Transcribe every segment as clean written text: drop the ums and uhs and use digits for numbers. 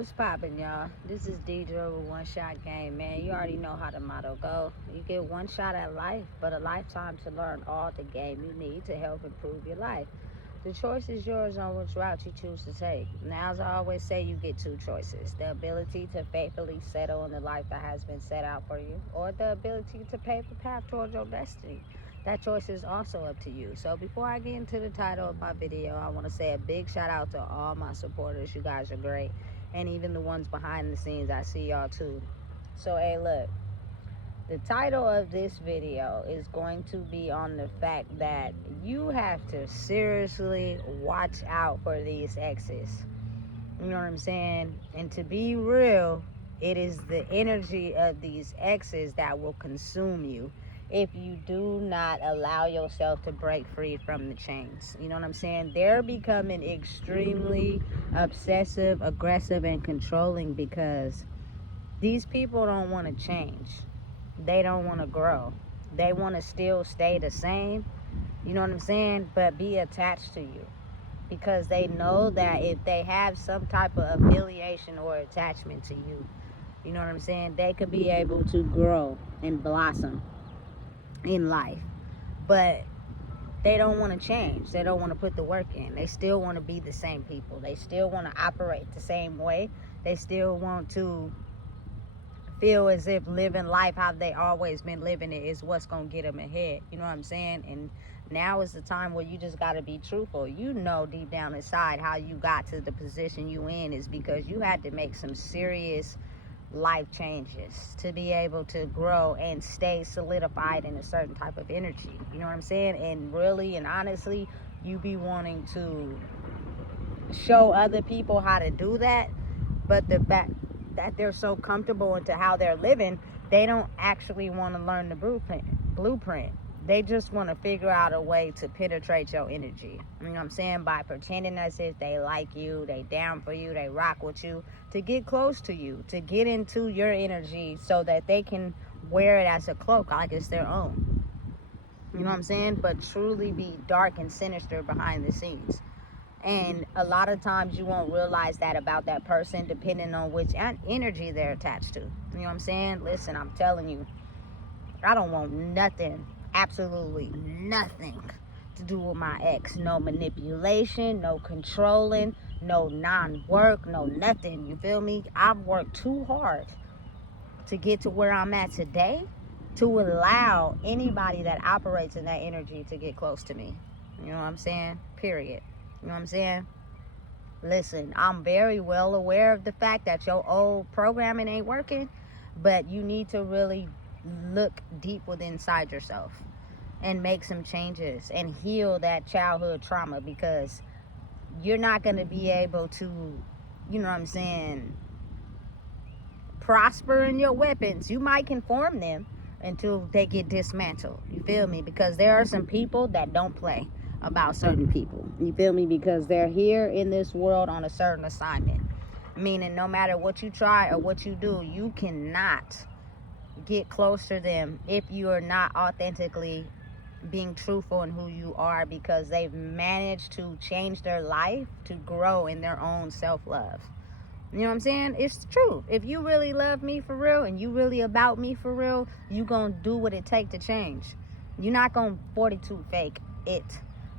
What's poppin', y'all? This is Deidre with One Shot Game, man. You already know how the motto go. You get one shot at life, but a lifetime to learn all the game you need to help improve your life. The choice is yours on which route you choose to take. Now, as I always say, you get two choices. The ability to faithfully settle in the life that has been set out for you, or the ability to pave the path towards your destiny. That choice is also up to you. So before I get into the title of my video, I want to say a big shout out to all my supporters. You guys are great. And even the ones behind the scenes, I see y'all too. So hey, look, the title of this video is going to be on the fact that you have to seriously watch out for these exes. You know what I'm saying? And to be real, it is the energy of these exes that will consume you if you do not allow yourself to break free from the chains. You know what I'm saying? They're becoming extremely obsessive, aggressive, and controlling because these people don't want to change. They don't want to grow. They want to still stay the same, you know what I'm saying, but be attached to you. Because they know that if they have some type of affiliation or attachment to you, you know what I'm saying, they could be able to grow and blossom in life. But they don't want to change. They don't want to put the work in. They still want to be the same people. They still want to operate the same way. They still want to feel as if living life how they always been living it is what's going to get them ahead. You know what I'm saying? And now is the time where you just got to be truthful. You know deep down inside how you got to the position you in is because you had to make some serious life changes to be able to grow and stay solidified in a certain type of energy. You know what I'm saying? And really and honestly, you be wanting to show other people how to do that, but the fact that they're so comfortable into how they're living, they don't actually want to learn the blueprint. They just want to figure out a way to penetrate your energy. You know what I'm saying? By pretending as if they like you, they down for you, they rock with you, to get close to you, to get into your energy so that they can wear it as a cloak like it's their own. You know what I'm saying? But truly be dark and sinister behind the scenes. And a lot of times you won't realize that about that person depending on which energy they're attached to. You know what I'm saying? Listen, I'm telling you, I don't want nothing, absolutely nothing to do with my ex. No manipulation, no controlling, no non-work, no nothing. You feel me? I've worked too hard to get to where I'm at today to allow anybody that operates in that energy to get close to me. You know what I'm saying? Period. You know what I'm saying? Listen, I'm very well aware of the fact that your old programming ain't working, but you need to really look deep within inside yourself and make some changes and heal that childhood trauma, because you're not going to be able to, you know what I'm saying, prosper in your weapons. You might conform them until they get dismantled. You feel me? Because there are some people that don't play about certain people. You feel me? Because they're here in this world on a certain assignment. Meaning no matter what you try or what you do, you cannot get close to them if you are not authentically being truthful in who you are, because they've managed to change their life to grow in their own self-love. You know what I'm saying? It's the truth. If you really love me for real and you really about me for real, you gonna do what it take to change. You're not gonna 42 fake it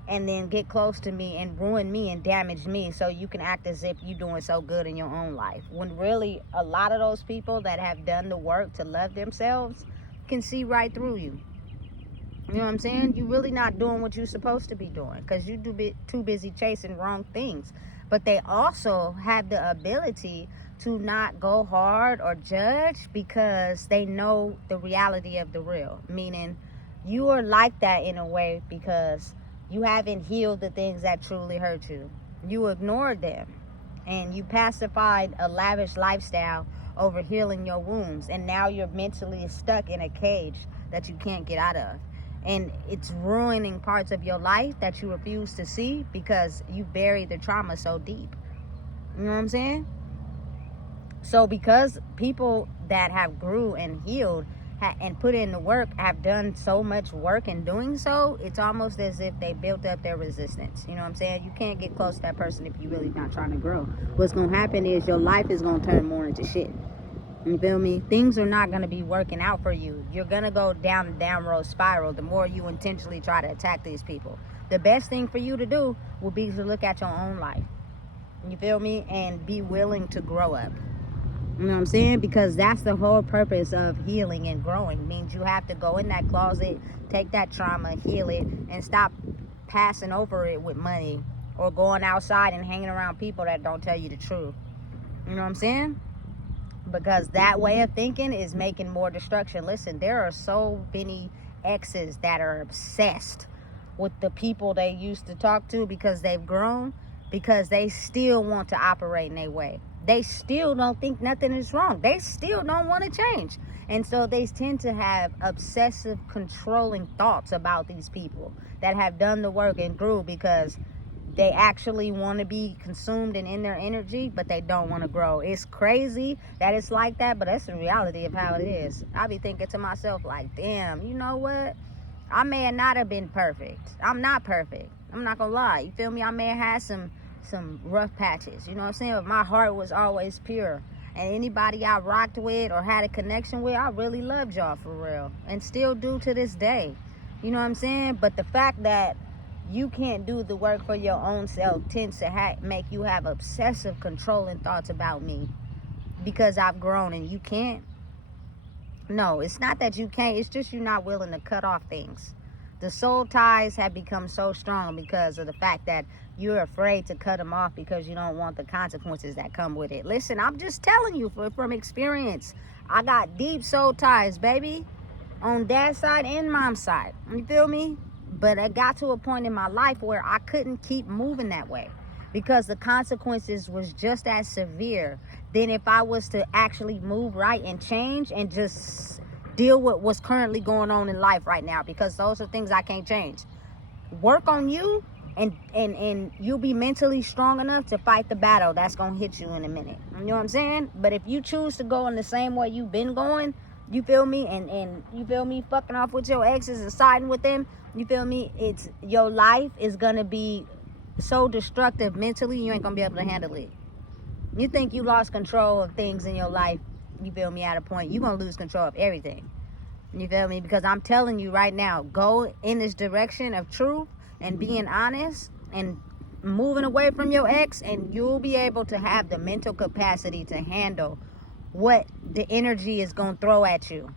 and then get close to me and ruin me and damage me so you can act as if you're doing so good in your own life. When really a lot of those people that have done the work to love themselves can see right through you. You know what I'm saying? You're really not doing what you're supposed to be doing because you too busy chasing wrong things. But they also have the ability to not go hard or judge because they know the reality of the real. Meaning you are like that in a way because you haven't healed the things that truly hurt you. You ignored them and you pacified a lavish lifestyle over healing your wounds. And now you're mentally stuck in a cage that you can't get out of. And it's ruining parts of your life that you refuse to see because you buried the trauma so deep. You know what I'm saying? So because people that have grew and healed and put in the work, have done so much work in doing so, it's almost as if they built up their resistance. You know what I'm saying? You can't get close to that person if you're really not trying to grow. What's going to happen is your life is going to turn more into shit. You feel me? Things are not going to be working out for you. You're going to go down the downward spiral the more you intentionally try to attack these people. The best thing for you to do will be to look at your own life. You feel me? And be willing to grow up. You know what I'm saying? Because that's the whole purpose of healing and growing. Means you have to go in that closet, take that trauma, heal it, and stop passing over it with money or going outside and hanging around people that don't tell you the truth. You know what I'm saying? Because that way of thinking is making more destruction. Listen, there are so many exes that are obsessed with the people they used to talk to because they've grown, because they still want to operate in their way. They still don't think nothing is wrong. They still don't want to change. And so they tend to have obsessive, controlling thoughts about these people that have done the work and grew, because they actually want to be consumed and in their energy, but they don't want to grow. It's crazy that it's like that, but that's the reality of how it is. I be thinking to myself like, damn, you know what? I may not have been perfect. I'm not perfect. I'm not gonna lie. You feel me? I may have had some rough patches. You know what I'm saying? But my heart was always pure. And anybody I rocked with or had a connection with, I really loved y'all for real. And still do to this day. You know what I'm saying? But the fact that you can't do the work for your own self tends to make you have obsessive, controlling thoughts about me because I've grown and you can't. No, it's not that you can't. It's just you're not willing to cut off things. The soul ties have become so strong because of the fact that you're afraid to cut them off because you don't want the consequences that come with it. Listen, I'm just telling you from experience. I got deep soul ties, baby, on dad's side and mom's side. You feel me? But it got to a point in my life where I couldn't keep moving that way because the consequences was just as severe than if I was to actually move right and change and just deal with what's currently going on in life right now, because those are things I can't change. Work on you and you'll be mentally strong enough to fight the battle that's going to hit you in a minute. You know what I'm saying? But if you choose to go in the same way you've been going, you feel me? And you feel me? Fucking off with your exes and siding with them. You feel me? It's your life is going to be so destructive mentally, you ain't going to be able to handle it. You think you lost control of things in your life, you feel me, at a point, you're going to lose control of everything. You feel me? Because I'm telling you right now, go in this direction of truth and being honest and moving away from your ex, and you'll be able to have the mental capacity to handle what the energy is going to throw at you.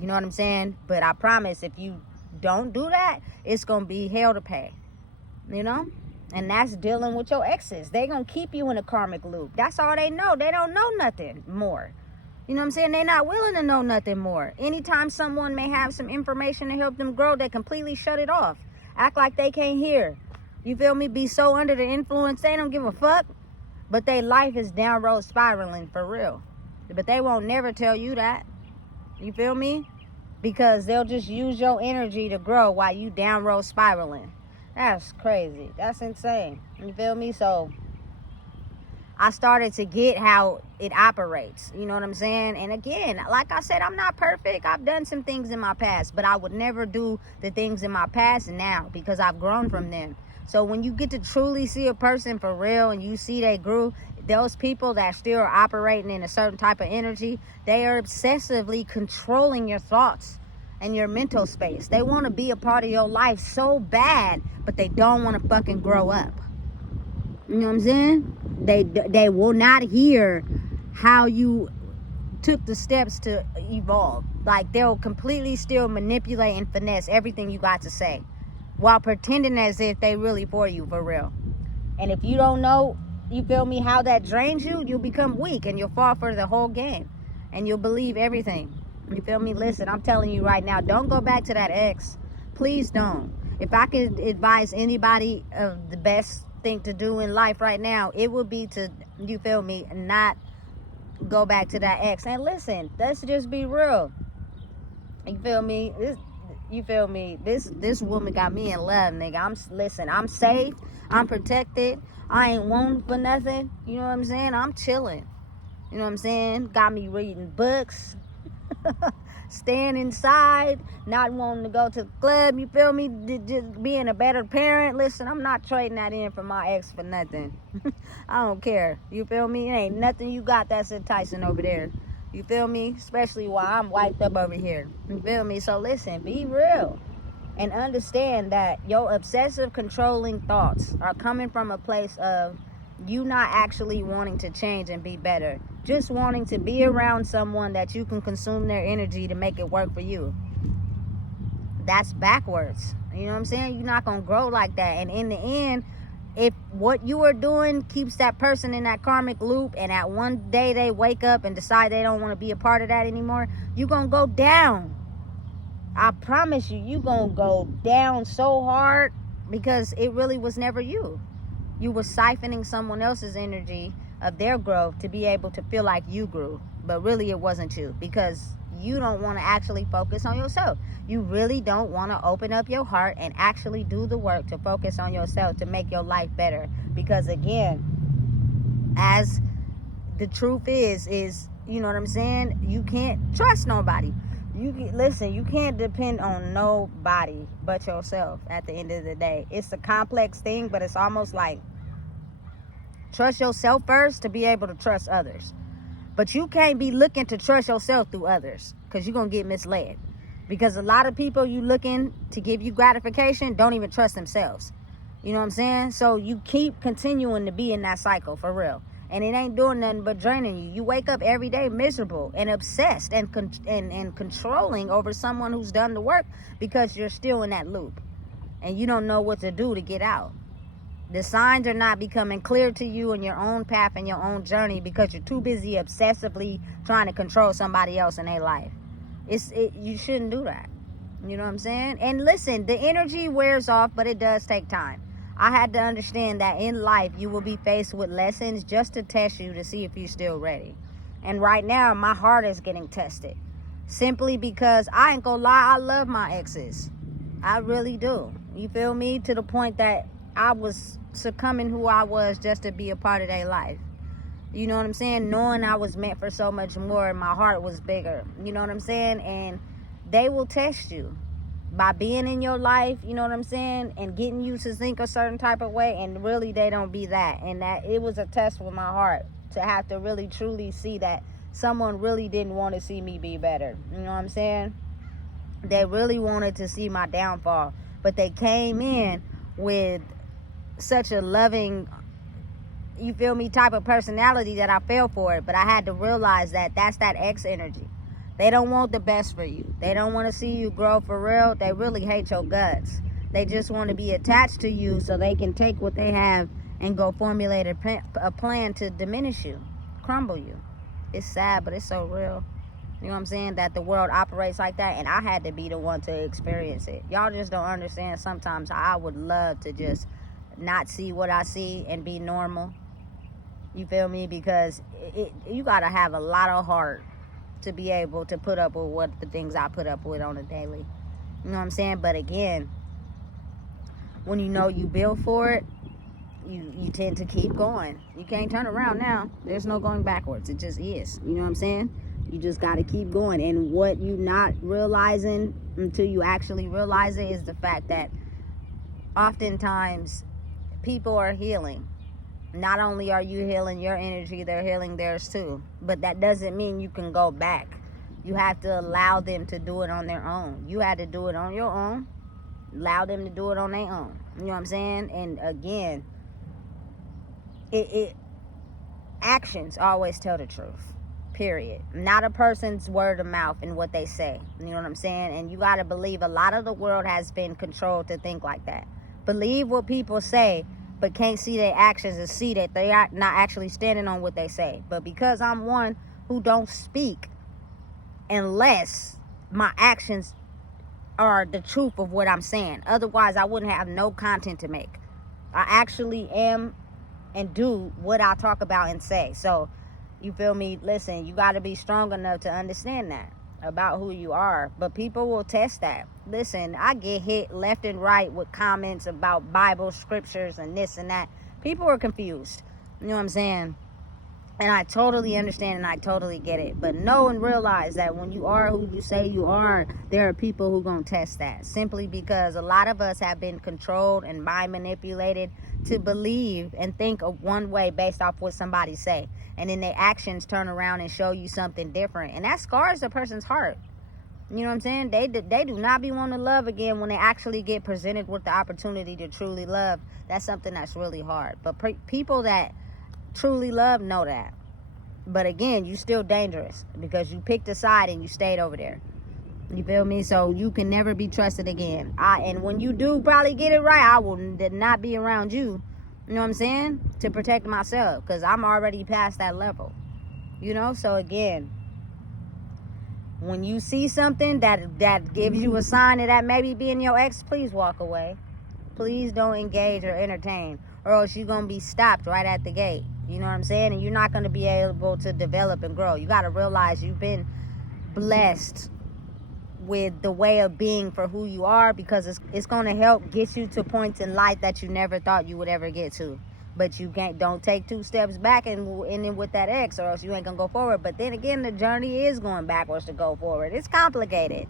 You know what I'm saying? But I promise, if you don't do that, it's going to be hell to pay. You know? And that's dealing with your exes. They're going to keep you in a karmic loop. That's all they know. They don't know nothing more. You know what I'm saying? They're not willing to know nothing more. Anytime someone may have some information to help them grow, they completely shut it off. Act like they can't hear. You feel me? Be so under the influence, they don't give a fuck. But their life is down road spiraling for real. But they won't never tell you that. You feel me? Because they'll just use your energy to grow while you down road spiraling. That's crazy. That's insane. You feel me? So I started to get how it operates. You know what I'm saying? And again, like I said, I'm not perfect. I've done some things in my past, but I would never do the things in my past now because I've grown from them. So when you get to truly see a person for real and you see they grew, those people that still are operating in a certain type of energy, they are obsessively controlling your thoughts and your mental space. They want to be a part of your life so bad, but they don't want to fucking grow up. You know what I'm saying? They will not hear how you took the steps to evolve. Like, they'll completely still manipulate and finesse everything you got to say while pretending as if they really for you for real. And if you don't know, you feel me, how that drains you, you'll become weak and you'll fall for the whole game and you'll believe everything. You feel me? Listen, I'm telling you right now, don't go back to that ex. Please don't. If I could advise anybody of the best thing to do in life right now, it would be to, you feel me, not go back to that ex. And listen, let's just be real. You feel me? This woman got me in love, nigga. I'm safe. I'm protected. I ain't wanting for nothing. You know what I'm saying? I'm chilling. You know what I'm saying? Got me reading books. Staying inside, not wanting to go to the club, you feel me? Just being a better parent. Listen, I'm not trading that in for my ex for nothing. I don't care. You feel me? It ain't nothing you got that's enticing over there. You feel me? Especially while I'm wiped up over here. You feel me? So listen, be real. And understand that your obsessive controlling thoughts are coming from a place of you not actually wanting to change and be better. Just wanting to be around someone that you can consume their energy to make it work for you. That's backwards. You know what I'm saying? You're not going to grow like that. And in the end, if what you are doing keeps that person in that karmic loop, and at one day they wake up and decide they don't want to be a part of that anymore, you're going to go down. I promise you, you're going to go down so hard because it really was never you. You were siphoning someone else's energy of their growth to be able to feel like you grew. But really it wasn't you, because you don't want to actually focus on yourself. You really don't want to open up your heart and actually do the work to focus on yourself to make your life better. Because again, as the truth is, you know what I'm saying? You can't trust nobody. Listen, you can't depend on nobody but yourself at the end of the day. It's a complex thing, but it's almost like trust yourself first to be able to trust others. But you can't be looking to trust yourself through others, because you're going to get misled. Because a lot of people you looking to give you gratification don't even trust themselves. You know what I'm saying? So you keep continuing to be in that cycle for real. And it ain't doing nothing but draining you. You wake up every day miserable and obsessed and controlling over someone who's done the work, because you're still in that loop. And you don't know what to do to get out. The signs are not becoming clear to you in your own path and your own journey, because you're too busy obsessively trying to control somebody else in their life. You shouldn't do that. You know what I'm saying? And listen, the energy wears off, but it does take time. I had to understand that in life, you will be faced with lessons just to test you to see if you're still ready. And right now, my heart is getting tested. Simply because, I ain't gonna lie, I love my exes. I really do. You feel me? To the point that I was succumbing who I was just to be a part of their life. You know what I'm saying? Knowing I was meant for so much more, and my heart was bigger. You know what I'm saying? And they will test you by being in your life, you know what I'm saying, and getting you to think a certain type of way, and really they don't be that. And that it was a test with my heart to have to really truly see that someone really didn't want to see me be better. You know what I'm saying? They really wanted to see my downfall, but they came in with such a loving, you feel me, type of personality that I fell for it. But I had to realize that that's that ex energy. They don't want the best for you. They don't want to see you grow for real. They really hate your guts. They just want to be attached to you so they can take what they have and go formulate a plan to diminish you, crumble you. It's sad, but it's so real. You know what I'm saying? That the world operates like that, and I had to be the one to experience it. Y'all just don't understand sometimes how I would love to just not see what I see and be normal. You feel me? Because you got to have a lot of heart to be able to put up with what the things I put up with on a daily. You know what I'm saying? But again, when you know you build for it, you tend to keep going. You can't turn around now. There's no going backwards. It just is. You know what I'm saying? You just got to keep going. And what you not realizing until you actually realize it is the fact that oftentimes people are healing. Not only are you healing your energy, they're healing theirs too. But that doesn't mean you can go back. You have to allow them to do it on their own. You had to do it on your own. Allow them to do it on their own. You know what I'm saying? And again, actions always tell the truth. Period. Not a person's word of mouth and what they say. You know what I'm saying? And you got to believe a lot of the world has been controlled to think like that. Believe what people say, but can't see their actions and see that they are not actually standing on what they say. But because I'm one who don't speak unless my actions are the truth of what I'm saying. Otherwise, I wouldn't have no content to make. I actually am and do what I talk about and say. So, you feel me? Listen, you got to be strong enough to understand that about who you are. But people will test that. Listen, I get hit left and right with comments about Bible scriptures and this and that. People are confused. You know what I'm saying? And I totally understand and I totally get it. But know and realize that when you are who you say you are, there are people who going to test that. Simply because a lot of us have been controlled and mind manipulated to believe and think of one way based off what somebody say. And then their actions turn around and show you something different. And that scars a person's heart. You know what I'm saying? They do not be wanting to love again when they actually get presented with the opportunity to truly love. That's something that's really hard. But people that truly love know that. But again, you still dangerous because you picked a side and you stayed over there. You feel me? So you can never be trusted again. And when you do probably get it right, I will not be around you. You know what I'm saying? To protect myself, because I'm already past that level. You know? So again, when you see something that gives you a sign that maybe being your ex, please walk away. Please don't engage or entertain, or else you're going to be stopped right at the gate. You know what I'm saying? And you're not going to be able to develop and grow. You got to realize you've been blessed with the way of being for who you are, because it's going to help get you to points in life that you never thought you would ever get to. But you don't take 2 steps back and then with that ex, or else you ain't going to go forward. But then again, the journey is going backwards to go forward. It's complicated.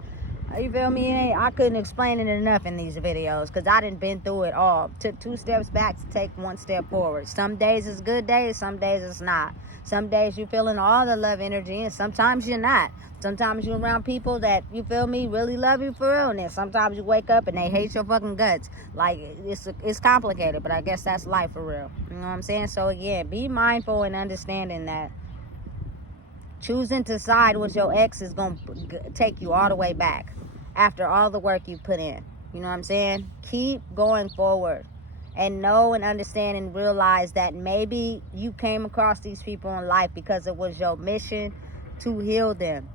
You feel me? I couldn't explain it enough in these videos because I done been through it all. Took 2 steps back to take 1 step forward. Some days it's good days, some days it's not. Some days you're feeling all the love energy, and sometimes you're not. Sometimes you're around people that, you feel me, really love you for real, and then sometimes you wake up and they hate your fucking guts. Like, it's complicated, but I guess that's life for real. You know what I'm saying? So again, be mindful and understanding that choosing to side with your ex is going to take you all the way back after all the work you put in. You know what I'm saying? Keep going forward and know and understand and realize that maybe you came across these people in life because it was your mission to heal them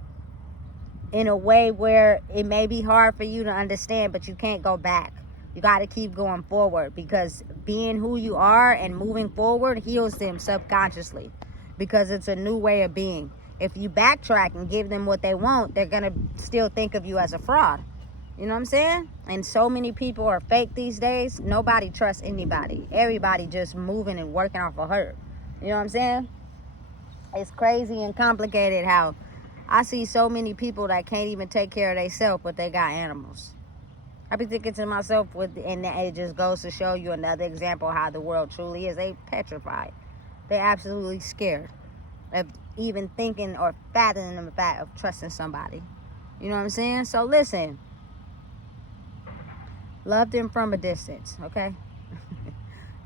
in a way where it may be hard for you to understand, but you can't go back. You got to keep going forward, because being who you are and moving forward heals them subconsciously, because it's a new way of being. If you backtrack and give them what they want, they're going to still think of you as a fraud. You know what I'm saying? And so many people are fake these days. Nobody trusts anybody. Everybody just moving and working off of hurt. You know what I'm saying? It's crazy and complicated how I see so many people that can't even take care of themselves, but they got animals. I be thinking to myself, and it just goes to show you another example of how the world truly is. They petrified. They're absolutely scared of even thinking or fathoming the fact of trusting somebody. You know what I'm saying? So listen, love them from a distance, okay?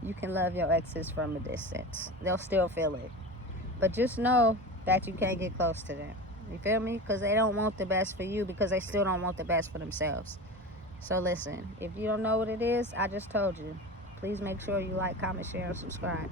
You can love your exes from a distance. They'll still feel it. But just know that you can't get close to them. You feel me? Because they don't want the best for you, because they still don't want the best for themselves. So listen, if you don't know what it is, I just told you. Please make sure you like, comment, share, and subscribe.